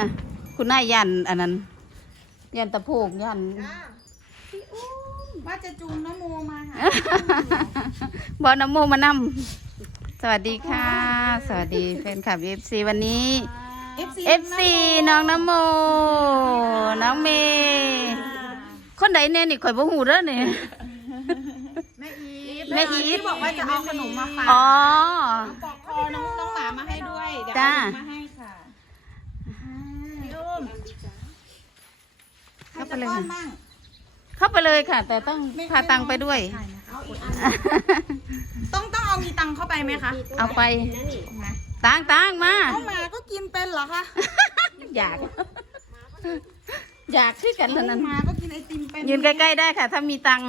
อะคุณนายยันอันนั้น ยันตะโพกยันจ้าพี่อุ้มว่าจะจูงน้องโมมาหาบอน้ำโมมานำสวัสดีค่ะ สวัสดีแฟนคลับเอฟซีวันนี้ FC FC น้องน้ำโม น้องเมย์คนใดเนี่ยนี่ข่อยบ่หูเด้อเนี่ยแม่อีฟแม่อีฟที่บอกว่าจะเอาขนมมาฝากอ๋อเอาปอกคอน้องน้องหมามาให้ด้วยเดี๋ยวจ้าเอาขนมมาให้ค่ะพี่อุ้มใคร เข้าไปจะเลยป้อค่ะนบ้างเข้าไปเลยค่ะ แต่ต้องพาตังค์ไปด้วย เอาอีกอันต้องต้องเอามีตังค์เข้าไปไหมคะเอาไปมาตังตังมา เอาหมาก็กินเป็นเหรอคะอยาก อยากที่กันเท่านั้นหมาก็กินไอติมเป็นยืนใกล้ๆได้ค่ะ ถ้ามีตังค์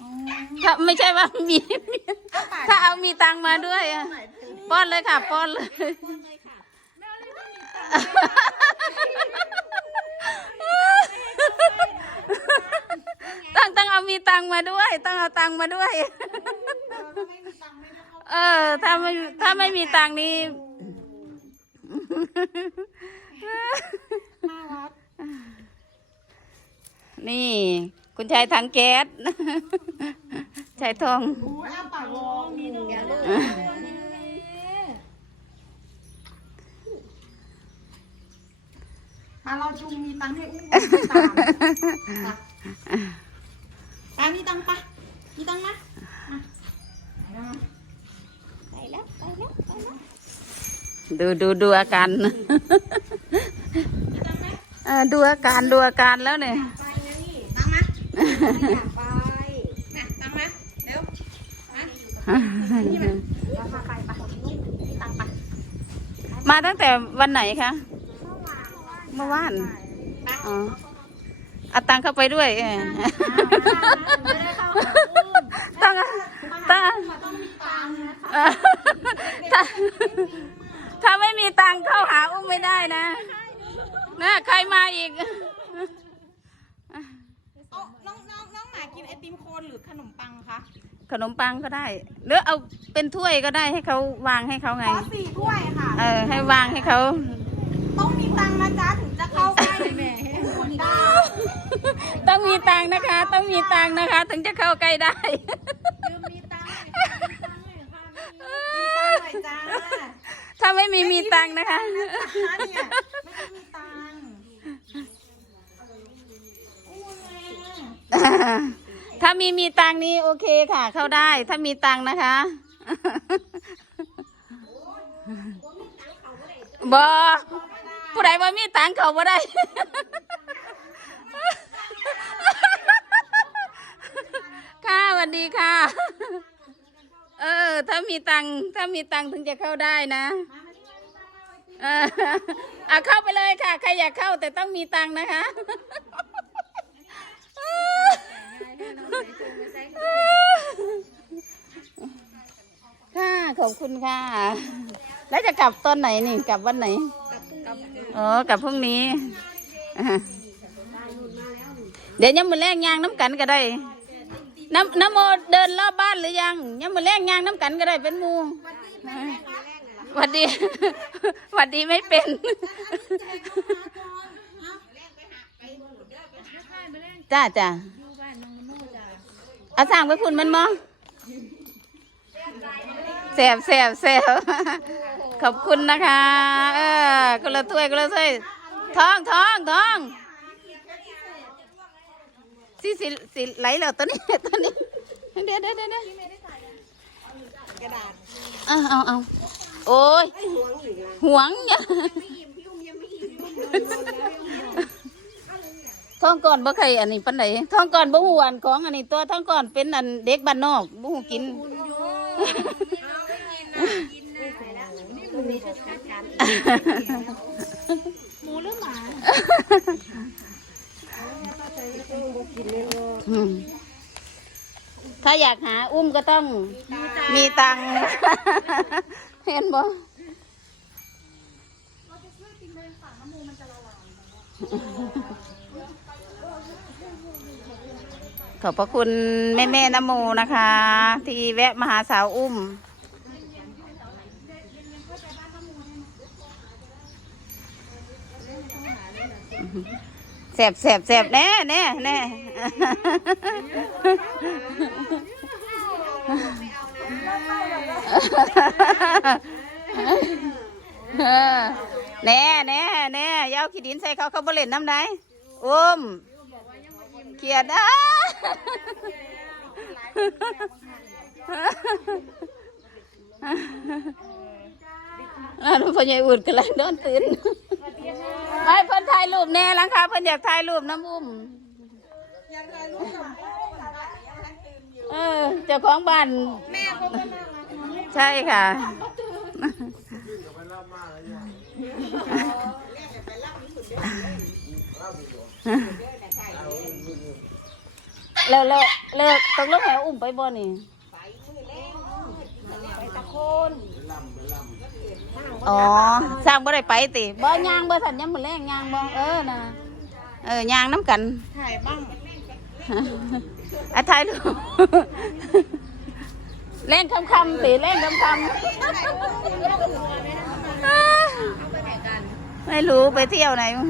อ๋อถ้าไม่ใช่ว่ามี ถ้าเอามีตังค์มาด้วยอะป้อนเลยค่ะ ป้อนเลย ต้องต้องเอามีตังค์มาด้วย ต้องเอาตังค์มาด้วยไม่มีตังค์ไม่ได้เข้าเออ ถ้าไม่ถ้าไม่มีตังค์นี่น่ารักนี่ คุณชายถังแก๊สชายทองอู้อ้าปากรอมีดอก เราจุงมีตังค์ให้อุ้มไม่ตามค่ะตามีตังค์ปะมีตังค์นะมาไปแล้วไปแล้วไปแล้วดูดูดูอาการมีตังค์ไหมเออดูอาการดูอาการแล้วเนี่ย ไปนะนี่ตังค์มาอยากไปนะตังค์มาเร็วมานี่มาเราพาไปปะตังค์ปมาตั้งแต่วันไหนคะ เมื่อวานไปอ๋อเอาตังค์เข้าไปด้วยเออไม่ได้เข้าหาอุ้มต้องต้องต้องมีตังค์นะคะเออถ้าถ้าไม่มีตังค์เข้าหาอุ้มไม่ได้นะนะใครมาอีก เอาน้องน้องน้องหมากินไอติมโคนหรือขนมปังคะ ขนมปังก็ได้ หรือเอาเป็นถ้วยก็ได้ให้เขาวางให้เขาไง ขอสี่ถ้วยค่ะ เออ ให้วางให้เขา ต้องมีตังค์นะจ๊ะถึงจะเข้าใกล้แม่คนได้ต้องมีตังค์นะคะ ต้องมีตังค์นะคะ ถึงจะเข้าใกล้ได้ยืมมีตังค์หน่อยค่ะมีตังค์หน่อยค่ะมีตังค์หน่อยจ้าถ้าไม่มีมีตังค์นะคะเนี่ยไม่ได้มีตังค์อู้แม่ถ้ามีมีตังค์นี่โอเคค่ะ เข้าได้ ถ้ามีตังค์นะคะบอ ผู้ใดว่ามีตังค์เขาบ่ได้ ค่ะสวัสดีค่ะ เออ ถ้ามีตังค์ถ้ามีตังค์ถึงจะเข้าได้นะ เอออะเข้าไปเลยค่ะ ใครอยากเข้าแต่ต้องมีตังค์นะคะ ค่ะ ขอบคุณค่ะ แล้วจะกลับตอนไหนนี่ กลับวันไหน อ๋อกับพรุ่งนี้เดี๋ยวยังมือแรงยางน้ำกันก็ได้น้ำน้ำโมเดินรอบบ้านหรือยังยังมือแรงยางน้ำกันก็ได้เป็นมูหวัดดีหวัดดีไม่เป็นจ้าจ้าเอาสั่งไปพุ่นมันมองแสบแสบแสบ ขอบคุณนะคะ เออคนละถ้วยคนละถ้วยท้องท้องท้องสิสิสิไหลแล้วตัวนี้ตัวนี้เดี๋ยวเดี๋ยวเดี๋ยวเดี๋ยวกระดาษเอาเอาเอาโอ้ยห่วงอย่าท้องก่อนบ่ใครอันนี้ปันไหนท้องก่อนบ่หูอันของอันนี้ตัวท้องก่อนเป็นอันเด็กบ้านนอกบ่หูกิน หมูหรือหมาอืมถ้าอยากหาอุ้มก็ต้องมีตังค์เห็นบ่ขอบพระคุณแม่แม่ๆนโมนะคะ ที่แวะมาหาสาวอุ้ม แสบแสบแสบแน่แน่แน่แน่แน่แน่ยาวขี้ดินใส่เขาเขาบ่เล่นน้ำไหนอุ้มเขียดอะอ่าพ่อใหญ่อุ่นกำลังโดนตื่น ไม่เพิ่นถ่ายรูปแน่ลังค่ะเพิ่นอยากถ่ายรูปน้ำอุ้มเออเจ้าของบ้านแม่เขาก็น่ารักใช่ค่ะเลิกเลิกเลิกตกลงให้อุ้มไปบ่นี่ไปตะโคน อ๋อสร้างบ่ได้ไปติบ่ย่างบ่ทันยังมื้อแรงย่างบ่เออน่ะเออย่างน้ำกัน ถ่ายบ้างอะถ่ายรูปเล่นคำคำๆติเล่นคำคำไม่รู้ไปเที่ยวไหนมั้ง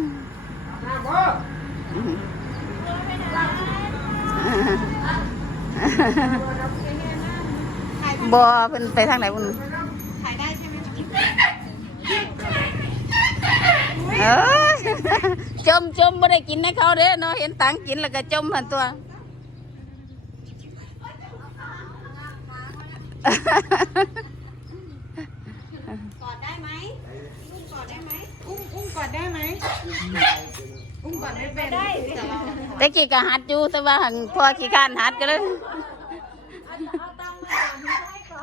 บอเป็นไปทางไหนบุญ ถ่ายได้ใช่ไหม เออจมจมไม่ได้กินนะเขาเด้อเนาะเห็นตังกินแล้วก็จมหันตัวกอดได้ไหมอุ้มกอดได้ไหมอุ้มอุ้มกอดได้ไหมอุ้มกอดไม่เป็นได้แต่เราแต่กี้ก็หัดอยู่แต่ว่าหันพอขี้ข้านหัดก็เลย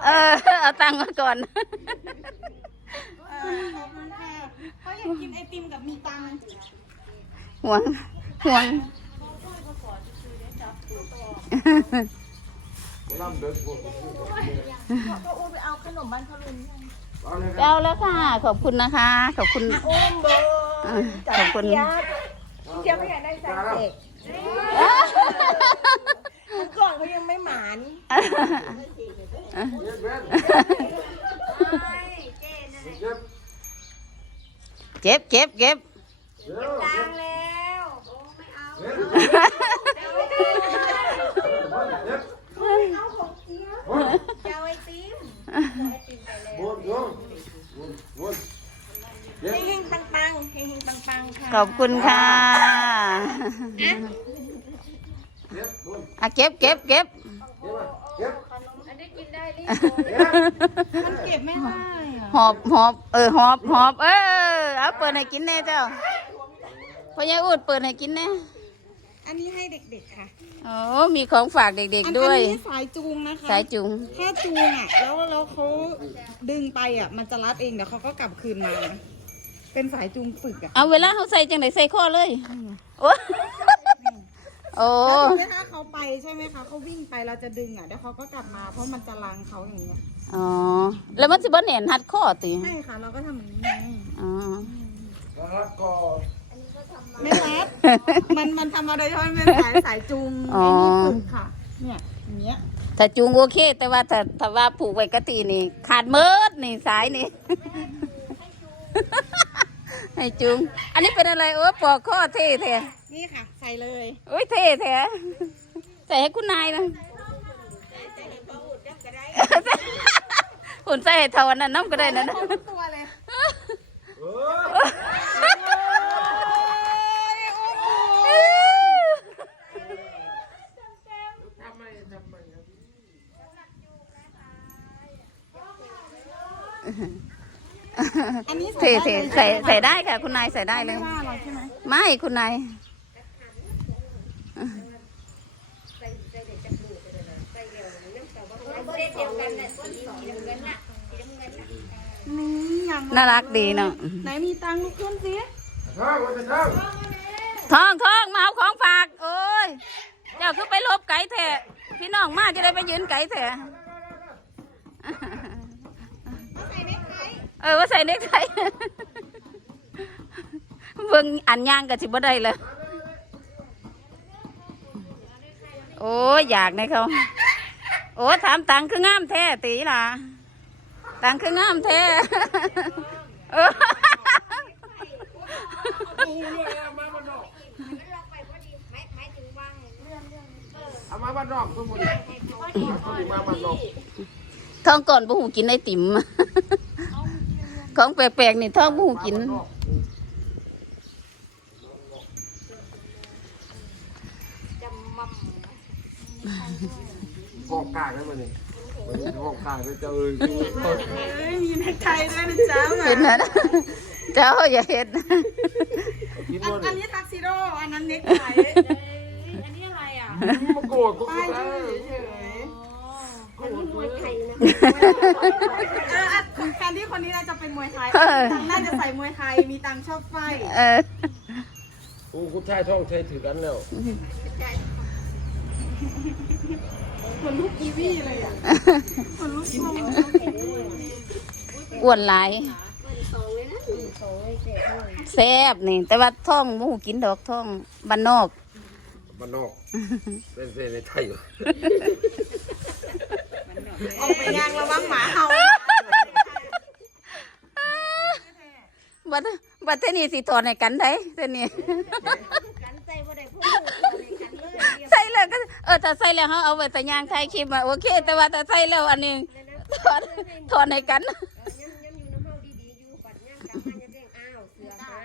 เออเอาตังค์มาก่อน เออขอบคุณค่ะเขาอยากกินไอ ติมกับมีตังค์ห่วงห่วงก็อุ้มไปเอาขนมบ้านพลุนเอาแล้วค่ะ ขอบคุณนะคะ ขอบคุณอุ้มเบอร์อ่าขอบคุณเชียร์ไม่อยากได้แฟนเด็กมันก่อนเขายังไม่หมาน ก็บเก็บเก็บตังแล้วไม่เอาเอาของเจี๊ยบจะเอาไอติมเฮงๆปังๆเฮงๆปังๆค่ะขอบคุณค่ะอะเก็บเก็บเก็บมันเก็บไม่ได้อะ หอบหอบเออหอบหอบเออเอาเปิดให้กินแน่เจ้าพ่อใหญ่อูดเปิดให้กินแน่อันนี้ให้เด็กๆค่ะโอ้มีของฝากเด็กอันๆด้วย นี้สายจูงนะคะสายจุง ถ้าจูงอะ แล้วแล้วเขาดึงไปอะ มันจะรัดเองเดี๋ยวเขาก็กลับคืนมานะเป็นสายจูงฝึกอะเอาเวลาเขาใส่จังไหนใส่ข้อเลยโอ้โอ้แล้วทีนี้ถ้าเขาไปใช่ไหมคะเขาวิ่งไปเราจะดึงอะเดี๋ยวเขาก็กลับมาเพราะมันจะลังเขาอย่างเงี้ย อ๋อ แล้วมันสิบ่แหน่นหัดข้อติใช่ค่ะ เราก็ทำอย่างนี้ไงอ๋อไม่รัดมันมันทำอะไรที่มันเป็นสายสายจูงอ๋อ ไอ้นี่ฝึกค่ะ เนี่ยอย่างเงี้ยถ้าจูงโอเค แต่ว่าถ้าถ้าว่าผูกไว้กะตีนี่ ขาดเมิดนี่สายนี่ ให้จูง อันนี้เป็นอะไรโอ้ปอกข้อเท่แท้นี่ค่ะ ใส่เลย โอ้ยเท่แท้ใส่ให้คุณนายนะ หุ่นใส่ให้เท่าอันนั้นน้ำก็ได้นะครบทุกตัวเลยอันนี้เท่ใส่เท่ได้เลยใส่ใส่ได้ค่ะ คุณนายใส่ได้เลไม่ยว่าเราใช่ไหมไม่คุณนายนี่ยังน่ารักดีเนาะไหนมีตังค์ลุกขึ้นสิท้องท้องมาเอาของฝากโอ้ยเจ้าคือไปลบไก่แท้พี่น้องมาจะได้ไปยืนไก่แท้ใส่เน็กไทเออว่าใส่เน็กไทเบิ่งอันย่างกับสิบ่ได้เลยโอ้ยอยากในเขา โอ้ถามตังคืองามแท้ตีล่ะ ตังคืองามแท้เอามาบ้เออท้องก่อนบ่หูกินไอติ่มของแปลกๆนี่ท้องบ่หูกิน จำมั่ม ห้องกลางนั่นมันนี่มันนี่ห้องกลางไปเจอเอ้ยเปิดเอ้ยมีนักไทยด้วยนะจ๊ะเห็นนะเจ้าอย่าเห็นกินอันว่าอันนี่นี้ทักซิโดอันนั้นเน็กไทอันนี้อะไรอะมาโกรธกูป้ายแล้วเฉยโกรธกูเลยๆเอออะแทนที่คนนี้น่าจะเป็นมวยไทยตังน่าจะใส่มวยไทยมีตังชอบไฟเออกูกูชายท้องชายถือกันแล้ว คนลูกกีวีเลยอะคนลูกชมอ้วนหลายแซ่บนี่ แต่ว่าท้องบ่หูกินดอกท้องบ้านนอกบ้านนอกเป็นเซในไทยออกไปยางระวังหมาเห่าบัดบัดเทอนี่สิถอนให้กันได้เทอนี่กันใจว่าได้พูดกันเลย ใส่แล้วก็เออถ้าใส่แล้วเขาเอาไว้แต่ยางถ่ายคลิปมาโอเค แต่ว่าถ้าใส่แล้วอันนี้ถอนถอนให้กัน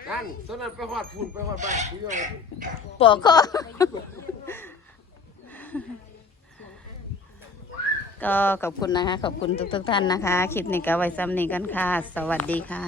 นั่นตอนนั้นไปหอดพุ่นไปหอดบ้านกูย่อยปอกคอก็ขอบคุณนะคะ ขอบคุณทุกๆท่านนะคะ คลิปนี้ก็ไว้ซ้ำนี้กันค่ะ สวัสดีค่ะ